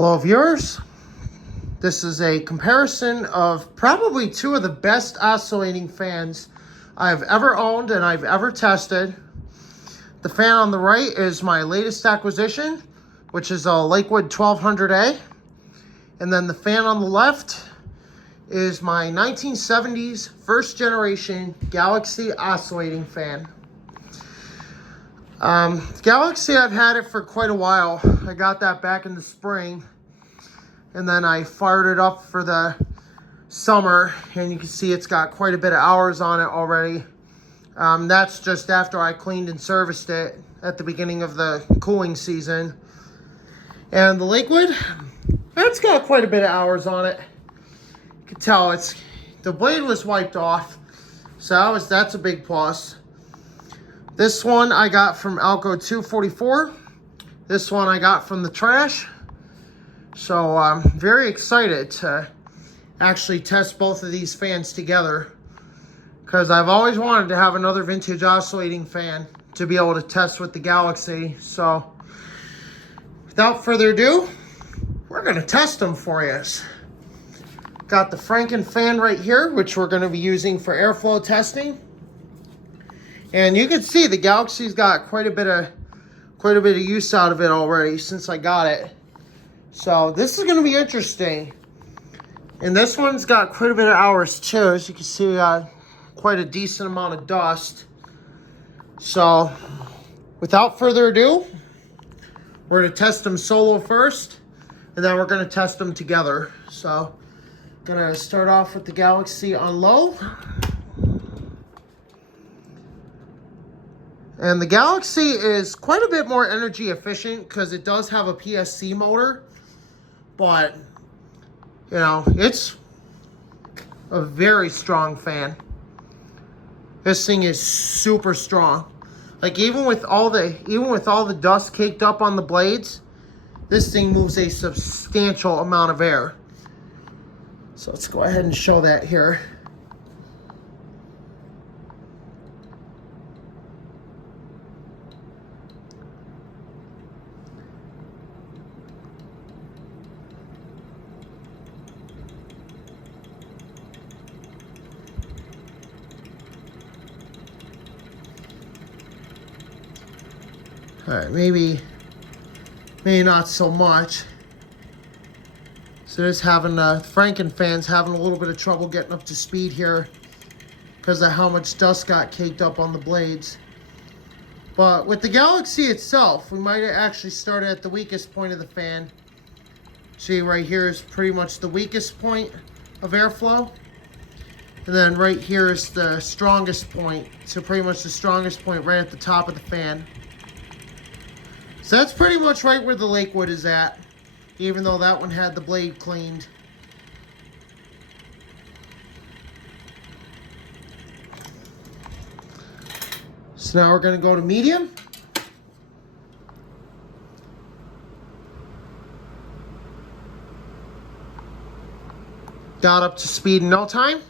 Hello viewers, this is a comparison of probably two of the best oscillating fans I've ever owned and I've ever tested. The fan on the right is my latest acquisition, which is a Lakewood 1200A. And then the fan on the left is my 1970s first generation Galaxy oscillating fan. Galaxy, I've had it for quite a while. I got that back in the spring, and then I fired it up for the summer, and you can see it's got quite a bit of hours on it already. That's just after I cleaned and serviced it at the beginning of the cooling season. And the Lakewood, that's got quite a bit of hours on it. You can tell the blade was wiped off, so that's a big plus. This one I got from Lakewood 244. This one I got from the trash. So I'm very excited to actually test both of these fans together, because I've always wanted to have another vintage oscillating fan to be able to test with the Galaxy. So without further ado, we're going to test them for you. Got the Franken fan right here, which we're going to be using for airflow testing. And you can see the Galaxy's got quite a bit of use out of it already since I got it. So this is going to be interesting. And this one's got quite a bit of hours too. As you can see, we got quite a decent amount of dust. So without further ado, we're going to test them solo first, and then we're going to test them together. So I'm going to start off with the Galaxy on low. And the Galaxy is quite a bit more energy efficient because it does have a PSC motor. But, you know, it's a very strong fan. This thing is super strong. Like even with all the dust caked up on the blades, this thing moves a substantial amount of air. So let's go ahead and show that here. All right, maybe not so much. So just having Franken fans having a little bit of trouble getting up to speed here because of how much dust got caked up on the blades. But with the Galaxy itself, we might have actually started at the weakest point of the fan. See, right here is pretty much the weakest point of airflow. And then right here is the strongest point. So pretty much the strongest point right at the top of the fan. So that's pretty much right where the Lakewood is at, even though that one had the blade cleaned. So now we're going to go to medium. Got up to speed in no time.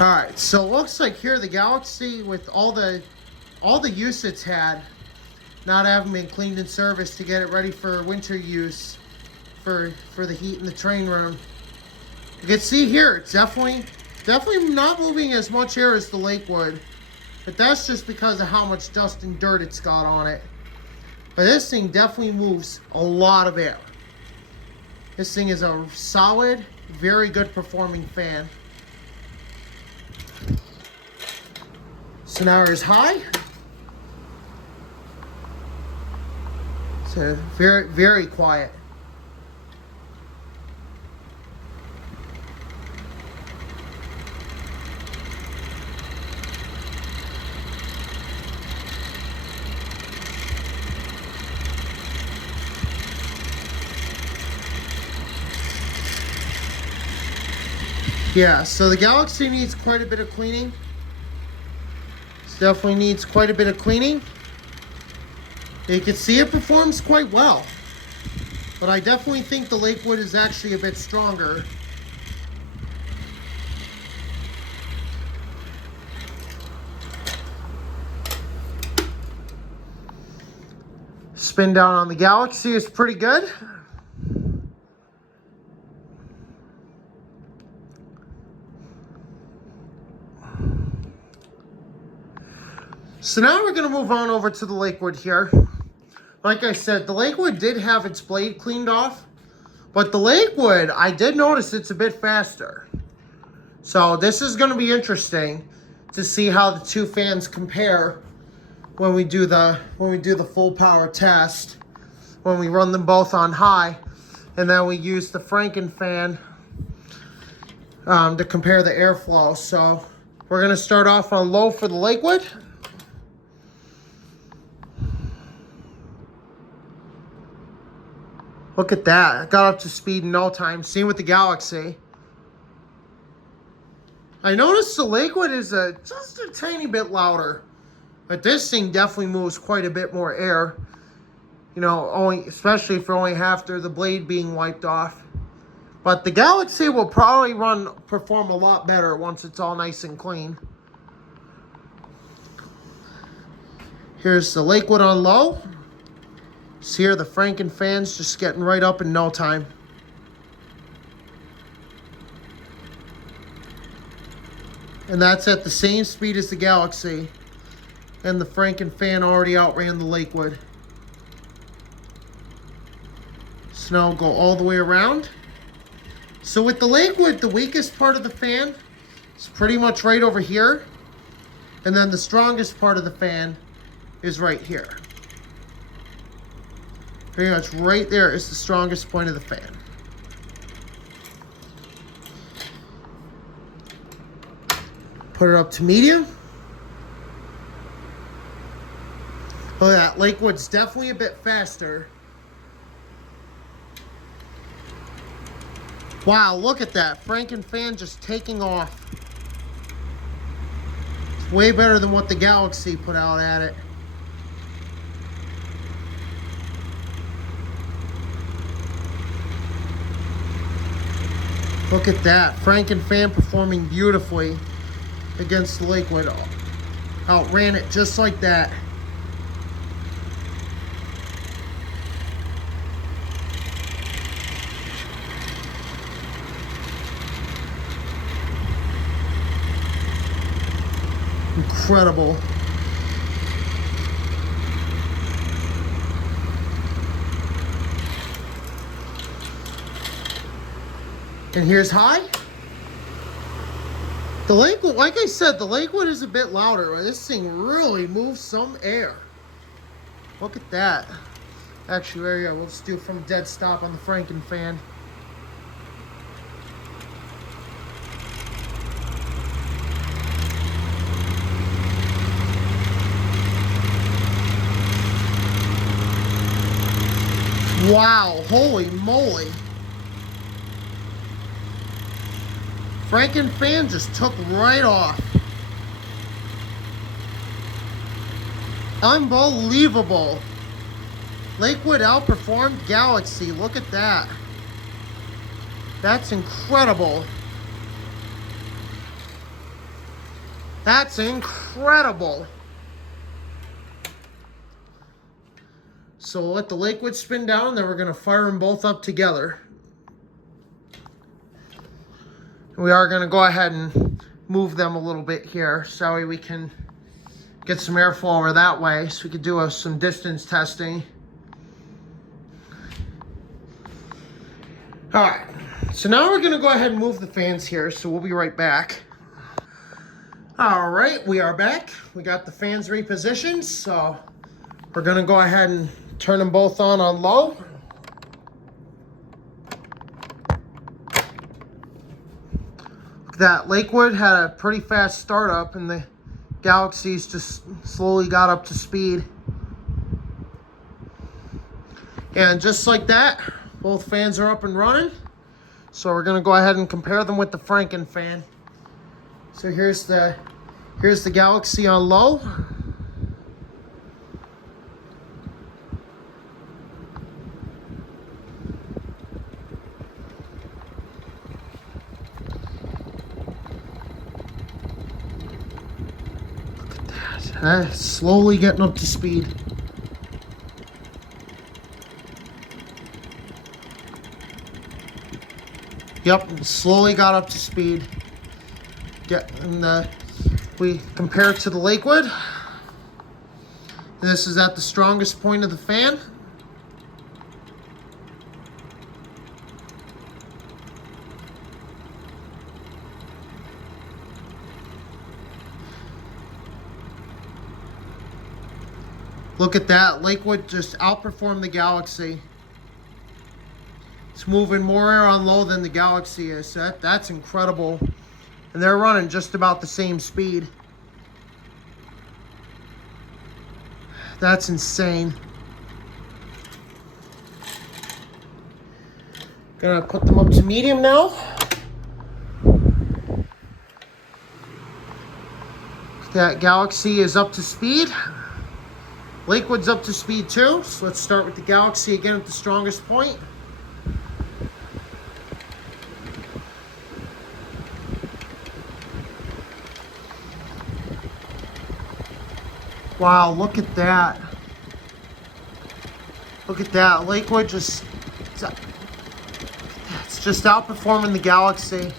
All right, so it looks like here the Galaxy, with all the use it's had, not having been cleaned and serviced to get it ready for winter use for the heat in the train room. You can see here it's definitely not moving as much air as the Lakewood, but that's just because of how much dust and dirt it's got on it. But this thing definitely moves a lot of air. This thing is a solid, very good performing fan. So now it's high. So very, very quiet. Yeah, so the Galaxy needs quite a bit of cleaning. Definitely needs quite a bit of cleaning. You can see it performs quite well. But I definitely think the Lakewood is actually a bit stronger. spin down on the Galaxy is pretty good. So now we're going to move on over to the Lakewood here. Like I said, the Lakewood did have its blade cleaned off, but the Lakewood, I did notice it's a bit faster. So this is going to be interesting to see how the two fans compare when we do the full power test, when we run them both on high, and then we use the Franken fan to compare the airflow. So we're going to start off on low for the Lakewood. Look at that. It got up to speed in no time. Same with the Galaxy. I noticed the Lakewood is just a tiny bit louder. But this thing definitely moves quite a bit more air. You know, especially for only after the blade being wiped off. But the Galaxy will probably perform a lot better once it's all nice and clean. Here's the Lakewood on low. See here the Franken fans just getting right up in no time. And that's at the same speed as the Galaxy. And the Franken fan already outran the Lakewood. So now we'll go all the way around. So with the Lakewood, the weakest part of the fan is pretty much right over here. And then the strongest part of the fan is right here. Pretty much right there is the strongest point of the fan. Put it up to medium. Oh, that Lakewood's definitely a bit faster. Wow, look at that. Franken fan just taking off. It's way better than what the Galaxy put out at it. Look at that. Franken fan performing beautifully against the Lakewood. Outran it just like that. Incredible. And here's high. The Lakewood, like I said, the Lakewood is a bit louder. This thing really moves some air. Look at that. Actually, there you go. We'll just do it from dead stop on the Franken fan. Wow, holy moly. Franken fan just took right off. Unbelievable. Lakewood outperformed Galaxy. Look at that. That's incredible. That's incredible. So we'll let the Lakewood spin down, then we're going to fire them both up together. We are going to go ahead and move them a little bit here so we can get some airflow over that way so we can do some distance testing. Alright, so now we're going to go ahead and move the fans here, so we'll be right back. Alright, we are back. We got the fans repositioned, so we're going to go ahead and turn them both on low. That Lakewood had a pretty fast startup, and the Galaxies just slowly got up to speed. And just like that, both fans are up and running. So we're gonna go ahead and compare them with the Franken fan. So here's the Galaxy on low. Slowly getting up to speed. Yep, slowly got up to speed. We compare it to the Lakewood. This is at the strongest point of the fan. Look at that, Lakewood just outperformed the Galaxy. It's moving more air on low than the Galaxy is. That's incredible. And they're running just about the same speed. That's insane. Gonna put them up to medium now. That Galaxy is up to speed. Lakewood's up to speed too. So let's start with the Galaxy again at the strongest point. Wow, look at that. Look at that. Lakewood it's just outperforming the Galaxy.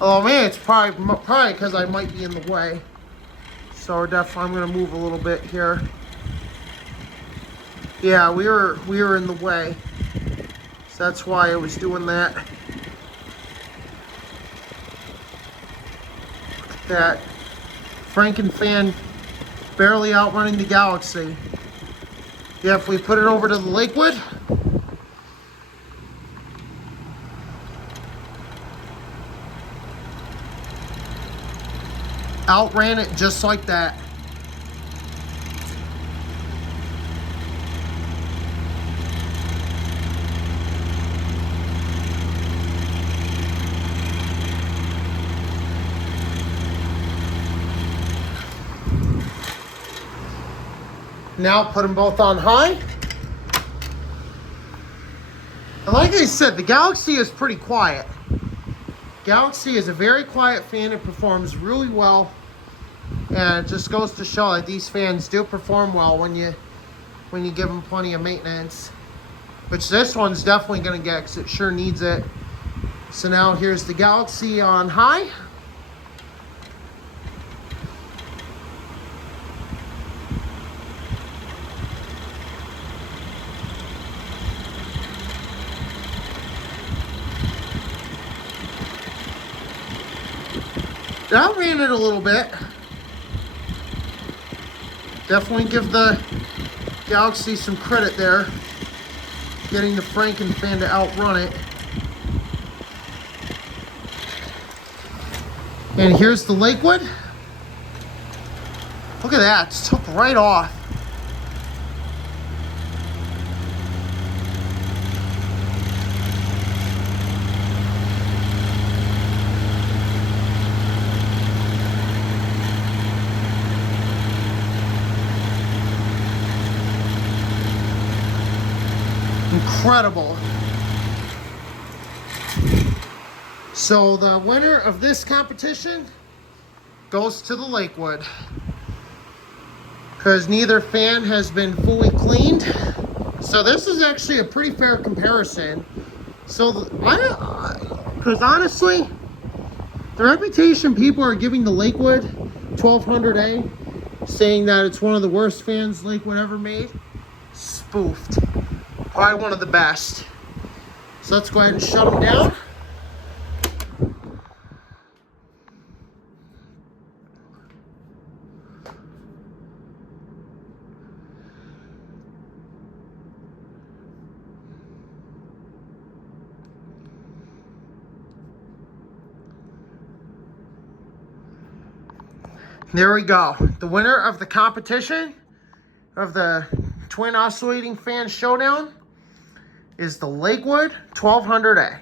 Oh man, it's probably because I might be in the way. So definitely I'm gonna move a little bit here. Yeah, we were in the way. So that's why I was doing that. Look at that. Franken fan barely outrunning the Galaxy. Yeah, if we put it over to the Lakewood. Outran it just like that. Now put them both on high. And like I said, the Galaxy is pretty quiet. Galaxy is a very quiet fan. It performs really well. And it just goes to show that these fans do perform well when you give them plenty of maintenance. Which this one's definitely going to get because it sure needs it. So now here's the Galaxy on high. Outran it a little bit. Definitely give the Galaxy some credit there. Getting the Franken fan to outrun it. And here's the Lakewood. Look at that, just took right off. Incredible. So the winner of this competition goes to the Lakewood because neither fan has been fully cleaned. So this is actually a pretty fair comparison. So because honestly, the reputation people are giving the Lakewood 1200A, saying that it's one of the worst fans Lakewood ever made, spoofed. Probably one of the best. So let's go ahead and shut them down. There we go. The winner of the competition of the Twin Oscillating Fan Showdown is the Lakewood 1200A.